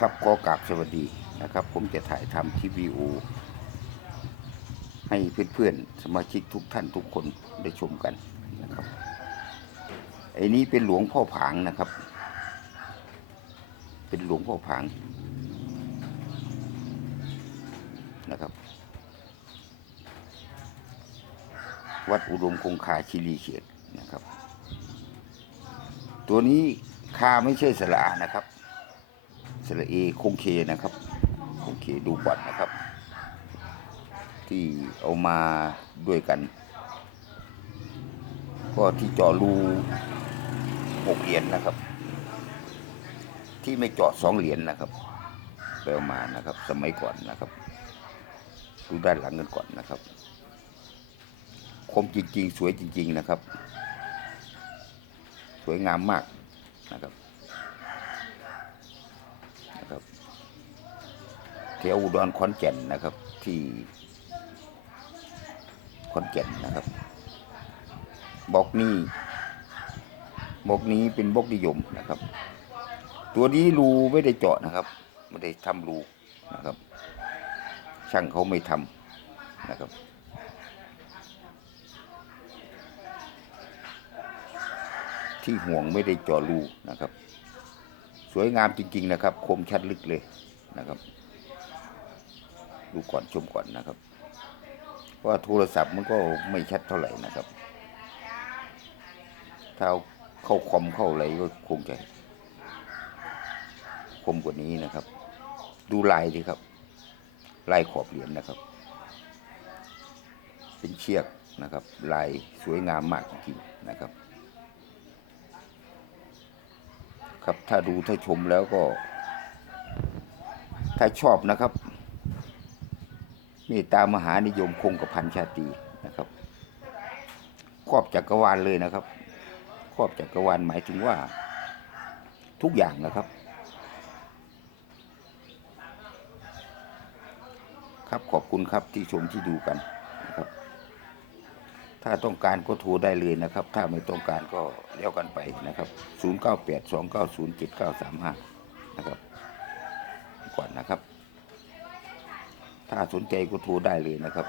ครับขอกราบสวัสดีนะครับ ผมจะถ่ายทำทีวีโอให้เพื่อนๆ สมาชิกทุกท่านทุกคนได้ชมกันนะครับไอ้นี้เป็นหลวงพ่อผางนะครับ เป็นหลวงพ่อผางนะครับ วัดอุดมคงคาคิรีเขตนะครับ ตัวนี้คาไม่ใช่สระอานะครับ สระเอคงเคนะครับคงเคดูบอดนะครับ ที่เอามาด้วยกัน ก็ที่เจาะรูหกเหรียญนะครับ ที่ไม่เจาะสองเหรียญนะครับไปเอามานะครับ สมัยก่อนนะครับ ดูด้านหลังกันก่อนนะครับคมจริงๆ สวยจริง ๆนะครับ สวยงามมากนะครับแถวอุดรขอนแก่นนะครับ ที่ขอนแก่นนะครับบล็อกนี้บล็อกนี้เป็นบล็อกนิยมนะครับ ตัวนี้รูไม่ได้เจาะนะครับไม่ได้ทำรูนะครับ ช่างเขาไม่ทำนะครับที่ห่วงไม่ได้เจาะรูนะครับ สวยงามจริง ๆ นะครับ คมชัดลึกเลยนะครับ ดูก่อนชมก่อนนะครับเพราะว่าโทรศัพท์มันก็ไม่ชัดเท่าไหร่นะครับถ้าเข้าคอมเข้าอะไรก็คงจะคมกว่านี้นะครับ ดูลายดีครับ ลายขอบเหรียญนะครับ เป็นเชือกนะครับ ลายสวยงามมากจริงๆนะครับ ครับถ้าดูถ้าชมแล้วก็ ถ้าชอบนะครับ เมตตามหานิยมคงกระพันชาตรีนะครับครอบจักรวาลเลยนะครับครอบจักรวาลหมายถึงว่า ทุกอย่างนะครับ ครับขอบคุณครับที่ชมที่ดูกันนะครับ ถ้าต้องการก็โทรได้เลยนะครับ ถ้าไม่ต้องการก็เลี้ยวกันไปนะครับ 0982907935 นะครับ ก่อนนะครับ ถ้าสนใจก็โทรได้เลยนะครับ